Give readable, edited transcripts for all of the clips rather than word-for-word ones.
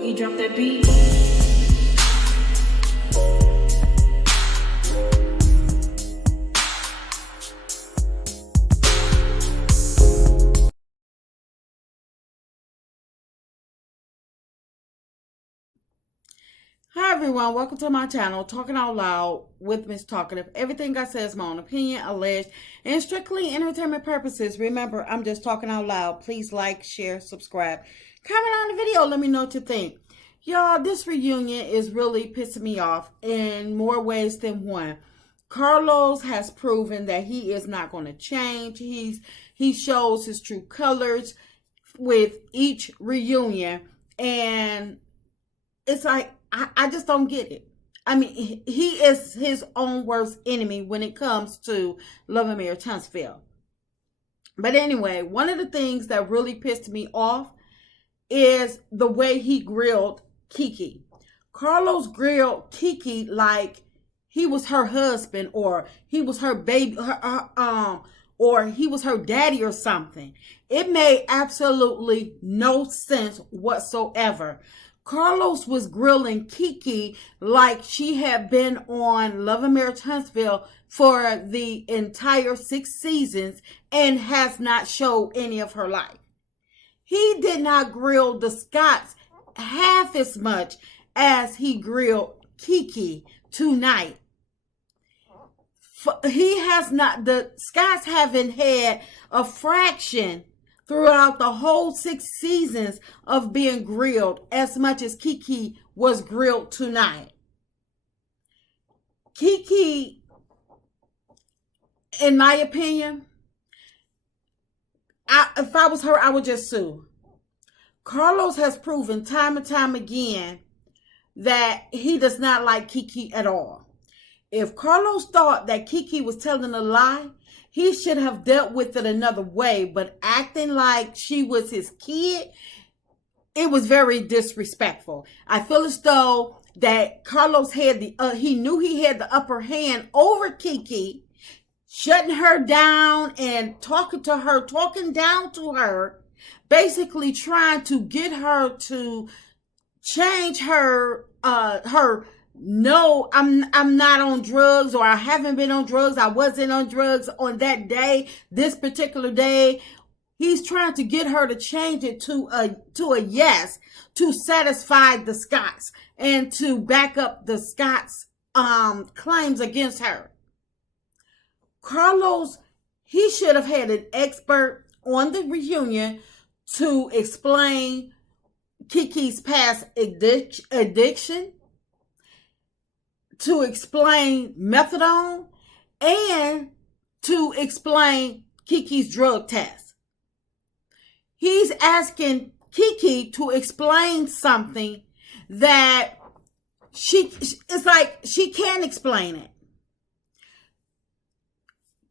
Boogie, drop that beat. Hi everyone, welcome to my channel, Talking Out Loud with Miss Talkative. Everything I say is my own opinion, alleged, and strictly entertainment purposes. Remember, I'm just talking out loud. Please like, share, subscribe, comment on the video. Let me know what you think. Y'all, this reunion is really pissing me off in more ways than one. Carlos has proven that he is not going to change. He shows his true colors with each reunion, and it's like, I just don't get it. I mean, he is his own worst enemy when it comes to LAMH. But anyway, one of the things that really pissed me off is the way he grilled Keke. Carlos grilled Keke like he was her husband, or he was her baby, or he was her daddy or something. It made absolutely no sense whatsoever. Carlos was grilling Keke like she had been on Love and Marriage Huntsville for the entire 6 seasons and has not showed any of her life. He did not grill the Scotts half as much as he grilled Keke tonight. The Scotts haven't had a fraction throughout the whole 6 seasons of being grilled as much as Keke was grilled tonight. Keke, in my opinion, if I was her, I would just sue. Carlos has proven time and time again that he does not like Keke at all. If Carlos thought that Keke was telling a lie, he should have dealt with it another way, but acting like she was his kid, it was very disrespectful. I feel as though that Carlos had he knew he had the upper hand over Keke, shutting her down and talking down to her, basically trying to get her to change her no, I'm not on drugs, or I haven't been on drugs. I wasn't on drugs on that day, this particular day. He's trying to get her to change it to a yes, to satisfy the Scotts and to back up the Scotts' claims against her. Carlos, he should have had an expert on the reunion to explain Keke's past addiction, to explain methadone, and to explain Keke's drug test. He's asking Keke to explain something that it's like she can't explain it.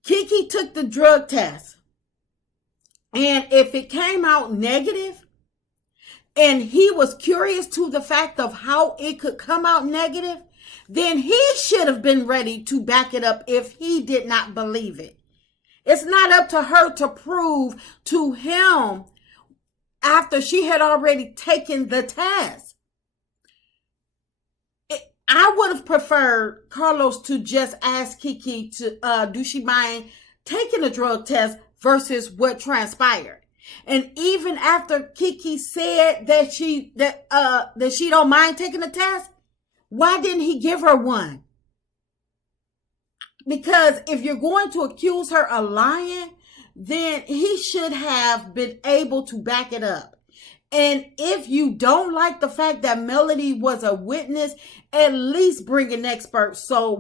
Keke took the drug test, and if it came out negative, and he was curious to the fact of how it could come out negative, then he should have been ready to back it up if he did not believe it. It's not up to her to prove to him after she had already taken the test. I would have preferred Carlos to just ask Keke to, do she mind taking a drug test versus what transpired. And even after Keke said that she don't mind taking the test, why didn't he give her one? Because if you're going to accuse her of lying, then he should have been able to back it up. And if you don't like the fact that Melody was a witness, at least bring an expert so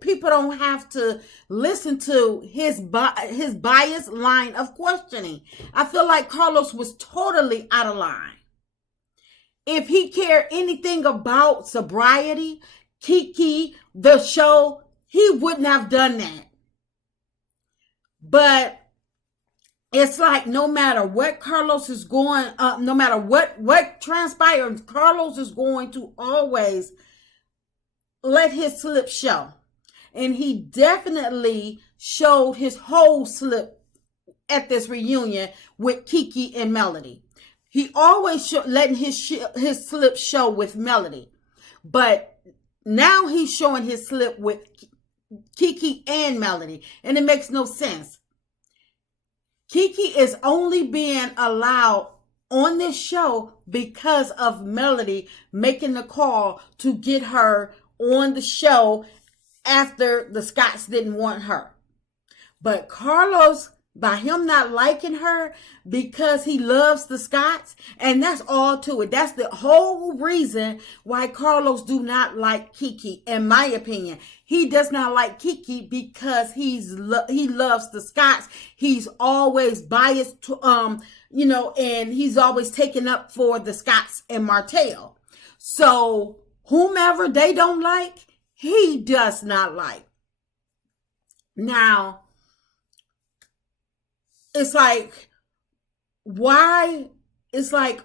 people don't have to listen to his biased line of questioning. I feel like Carlos was totally out of line. If he cared anything about sobriety, Keke, the show, he wouldn't have done that. But it's like no matter what Carlos is going, no matter what transpires, Carlos is going to always let his slip show. And he definitely showed his whole slip at this reunion with Keke and Melody. He always letting his slip show with Melody. But now he's showing his slip with Keke and Melody. And it makes no sense. Keke is only being allowed on this show because of Melody making the call to get her on the show after the Scotts didn't want her. But Carlos, by him not liking her because he loves the Scotts, and that's all to it. That's the whole reason why Carlos do not like Keke, in my opinion. He does not like Keke because he loves the Scotts. He's always biased to, and he's always taken up for the Scotts and Martell. So whomever they don't like, he does not like. Now, it's like, why? It's like,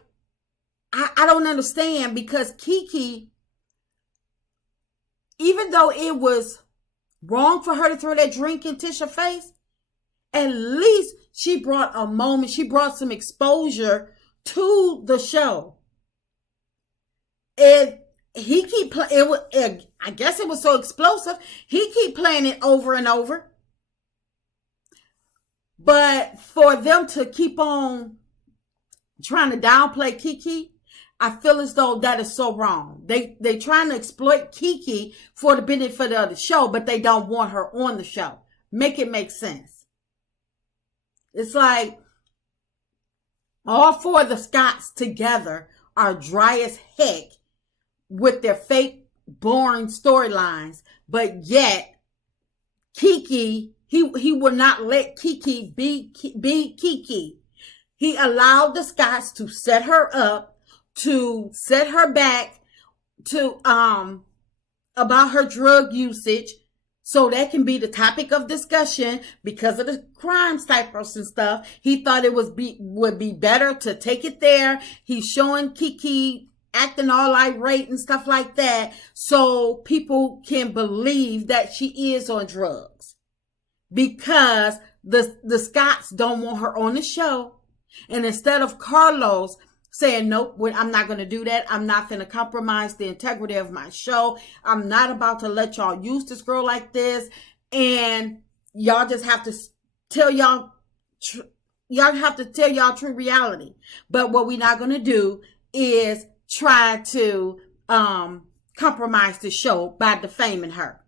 I don't understand, because Keke, even though it was wrong for her to throw that drink in Tisha's face, at least she brought a moment, she brought some exposure to the show. And he keep playing it. I guess it was so explosive. He keep playing it over and over. But for them to keep on trying to downplay Keke, I feel as though that is so wrong. They trying to exploit Keke for the benefit of the show, but they don't want her on the show. Make it make sense. It's like all four of the Scotts together are dry as heck with their fake, boring storylines, but yet Keke, he will not let Keke be Keke. He allowed the Scotts to set her up, to set her back, to about her drug usage, so that can be the topic of discussion because of the crime cyphers and stuff. He thought it would be better to take it there. He's showing Keke acting all irate and stuff like that, so people can believe that she is on drugs, because the Scotts don't want her on the show. And instead of Carlos saying, nope, I'm not going to do that, I'm not going to compromise the integrity of my show, I'm not about to let y'all use this girl like this, and y'all just have to tell y'all true reality. But what we're not going to do is try to compromise the show by defaming her.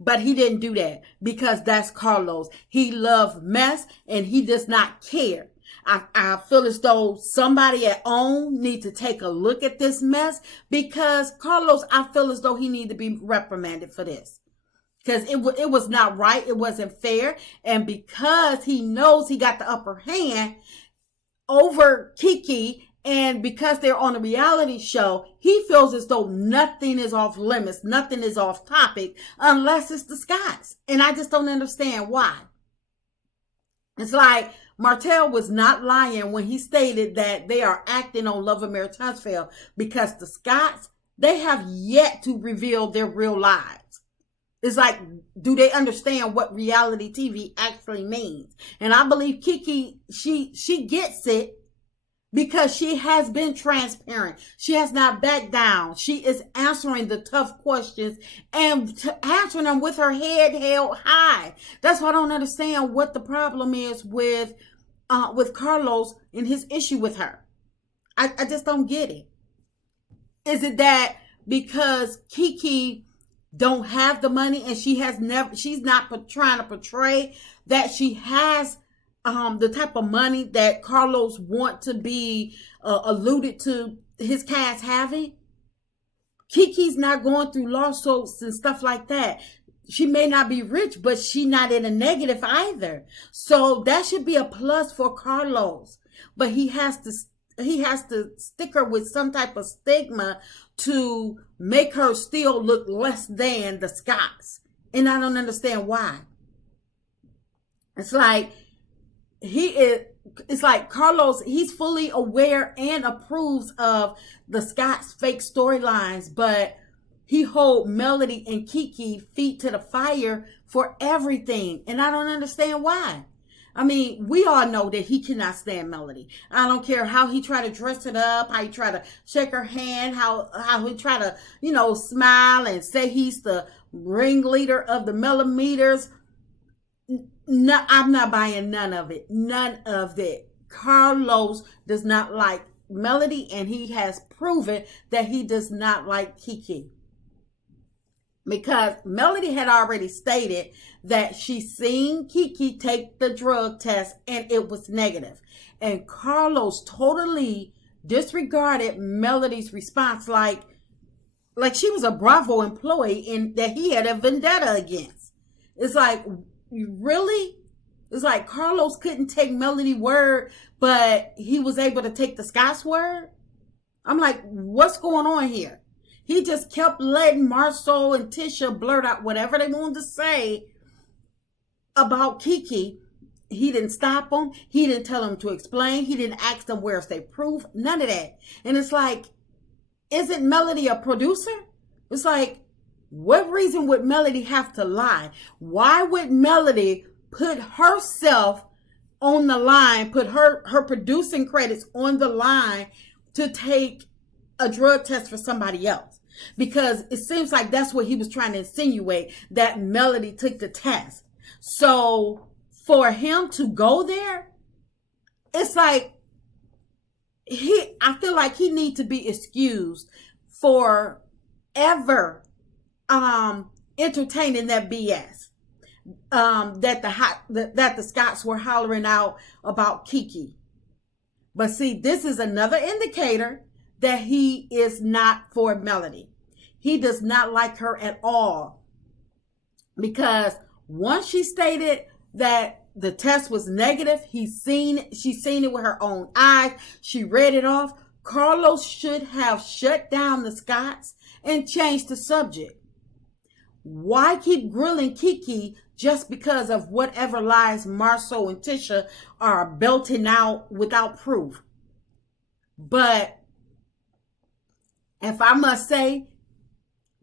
But he didn't do that, because that's Carlos. He loves mess and he does not care. I feel as though somebody at OWN needs to take a look at this mess, because Carlos, I feel as though he needs to be reprimanded for this. Because it was not right. It wasn't fair. And because he knows he got the upper hand over Keke, and because they're on a reality show, he feels as though nothing is off limits, nothing is off topic, unless it's the Scotts. And I just don't understand why. It's like Martell was not lying when he stated that they are acting on Love Mary Tunstall, because the Scotts, they have yet to reveal their real lives. It's like, do they understand what reality TV actually means? And I believe Keke, she gets it, because she has been transparent. She has not backed down. She is answering the tough questions and answering them with her head held high. That's why I don't understand what the problem is with Carlos and his issue with her. I just don't get it. Is it that because Keke don't have the money and she's not trying to portray that she has the type of money that Carlos want to be alluded to his cast having? Keke's not going through lawsuits and stuff like that. She may not be rich, but she not in a negative either. So that should be a plus for Carlos. But he has to stick her with some type of stigma to make her still look less than the Scotts. And I don't understand why. It's like it's like Carlos, he's fully aware and approves of the Scotts' fake storylines, but he hold Melody and Keke feet to the fire for everything. And I don't understand why. I mean, we all know that he cannot stand Melody. I don't care how he try to dress it up, how he try to shake her hand, how he try to, smile and say he's the ringleader of the millimeters. No, I'm not buying none of it. None of it. Carlos does not like Melody, and he has proven that he does not like Keke. Because Melody had already stated that she seen Keke take the drug test and it was negative. And Carlos totally disregarded Melody's response like she was a Bravo employee and that he had a vendetta against. It's like, really? It's like Carlos couldn't take Melody's word, but he was able to take the Scott's word? I'm like, what's going on here? He just kept letting Marcel and Tisha blurt out whatever they wanted to say about Keke. He didn't stop them. He didn't tell them to explain. He didn't ask them where's their proof. None of that. And it's like, isn't Melody a producer? It's like, what reason would Melody have to lie? Why would Melody put herself on the line, put her producing credits on the line to take a drug test for somebody else? Because it seems like that's what he was trying to insinuate, that Melody took the test. So for him to go there, it's like I feel like he needs to be excused for ever entertaining that BS that the Scotts were hollering out about Keke. But see, this is another indicator that he is not for Melody. He does not like her at all. Because once she stated that the test was negative, she's seen it with her own eyes. She read it off. Carlos should have shut down the Scotts and changed the subject. Why keep grilling Keke just because of whatever lies Marcel and Tisha are belting out without proof? But if I must say,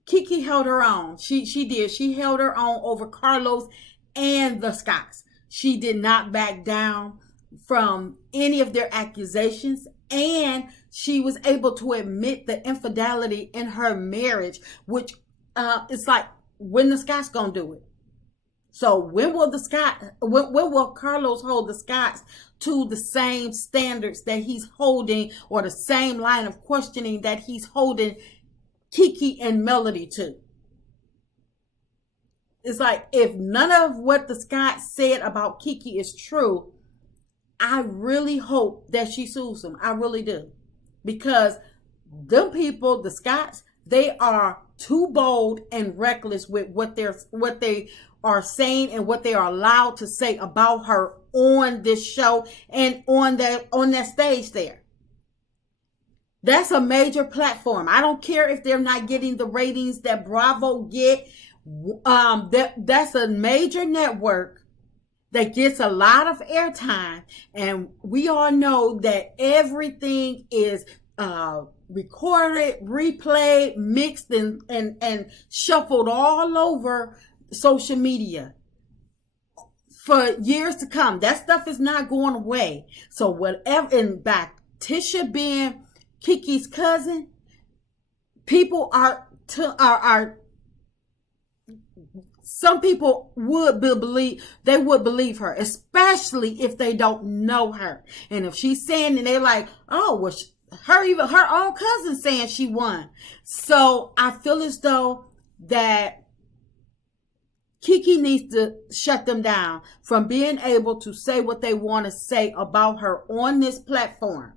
Keke held her own. She did. She held her own over Carlos and the Scotts. She did not back down from any of their accusations, and she was able to admit the infidelity in her marriage, which it's like, when the Scotts gonna do it? So when will Carlos hold the Scotts to the same standards that he's holding, or the same line of questioning that he's holding Keke and Melody to? It's like, if none of what the Scotts said about Keke is true, I really hope that she sues him. I really do. Because them people, the Scotts, they are too bold and reckless with what they are saying and what they are allowed to say about her on this show and on that stage there. That's a major platform. I don't care if they're not getting the ratings that Bravo get. That's a major network that gets a lot of airtime, and we all know that everything is recorded, replayed, mixed, and shuffled all over social media for years to come. That stuff is not going away. So whatever, and back Tisha being Keke's cousin, people are some people would believe her, especially if they don't know her. And if she's saying, and they're like, oh, well, her own cousin saying she won. So I feel as though that Keke needs to shut them down from being able to say what they want to say about her on this platform,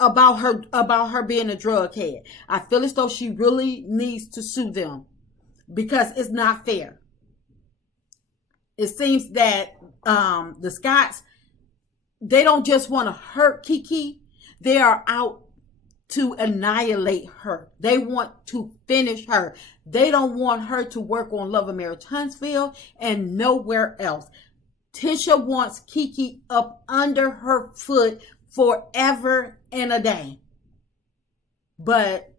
about her being a drug head. I feel as though she really needs to sue them, because it's not fair. It seems that the Scotts, they don't just want to hurt Keke. They are out to annihilate her. They want to finish her. They don't want her to work on Love and Marriage Huntsville and nowhere else. Tisha wants Keke up under her foot forever and a day. But,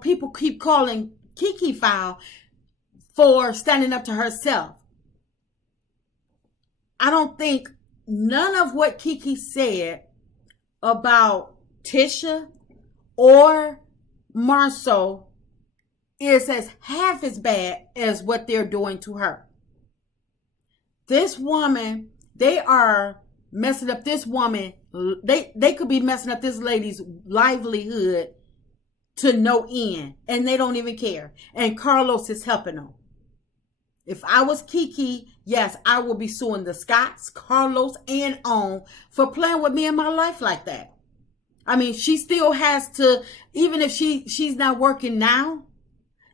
people keep calling Keke foul for standing up to herself. I don't think none of what Keke said about Tisha or Marcel is as half as bad as what they're doing to her. This woman, they are messing up this woman. They could be messing up this lady's livelihood to no end, and they don't even care. And Carlos is helping them. If I was Keke, yes, I would be suing the Scotts, Carlos, and On for playing with me in my life like that. I mean, she still has to, even if she's not working now,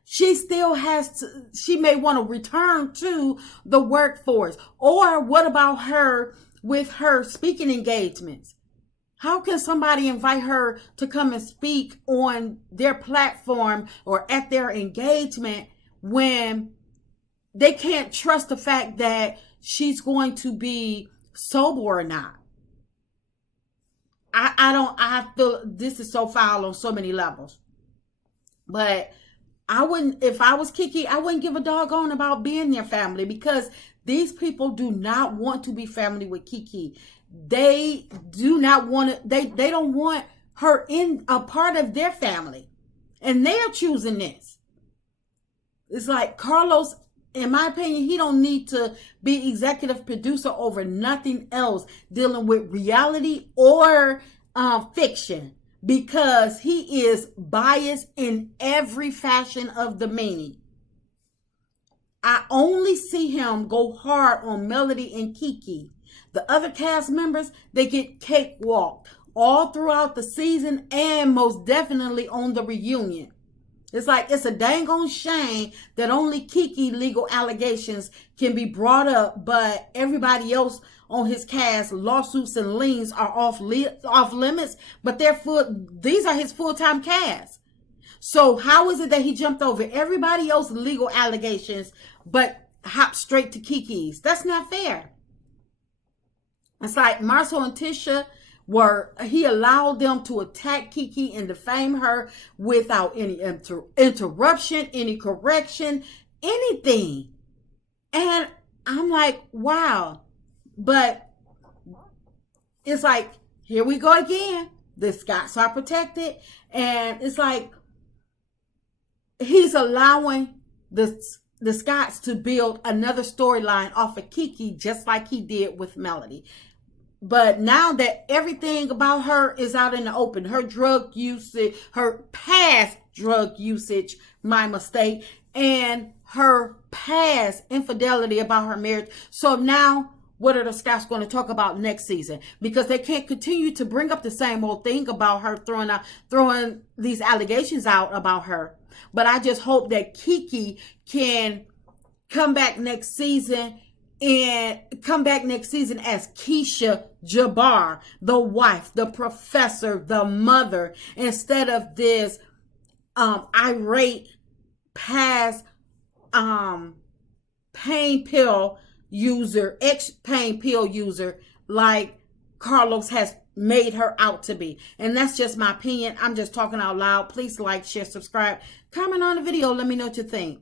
she still has to, she may want to return to the workforce. Or what about her with her speaking engagements? How can somebody invite her to come and speak on their platform or at their engagement when they can't trust the fact that she's going to be sober or not? I feel this is so foul on so many levels. But I wouldn't, if I was Keke, I wouldn't give a doggone about being their family, because these people do not want to be family with Keke. They do not want to, they don't want her in a part of their family. And they're choosing this. It's like Carlos, in my opinion, he don't need to be executive producer over nothing else dealing with reality or fiction, because he is biased in every fashion of the meaning. I only see him go hard on Melody and Keke. The other cast members, they get cakewalked all throughout the season and most definitely on the reunion. It's like, it's a dang on shame that only Keke legal allegations can be brought up, but everybody else on his cast, lawsuits and liens are off limits, but these are his full-time cast. So how is it that he jumped over everybody else's legal allegations, but hopped straight to Keke's? That's not fair. It's like Marcel and Tisha he allowed them to attack Keke and defame her without any interruption, any correction, anything. And I'm like, wow. But it's like, here we go again. The Scotts are protected. And it's like, he's allowing the Scotts to build another storyline off of Keke, just like he did with Melody. But now that everything about her is out in the open, her drug usage, her past drug usage, my mistake, and her past infidelity about her marriage. So now, what are the Scotts going to talk about next season? Because they can't continue to bring up the same old thing about her throwing these allegations out about her. But I just hope that Keke can come back next season as Keisha Jabbar, the wife, the professor, the mother, instead of this irate past pain pill user, ex-pain pill user, like Carlos has made her out to be. And that's just my opinion. I'm just talking out loud. Please like, share, subscribe, comment on the video. Let me know what you think.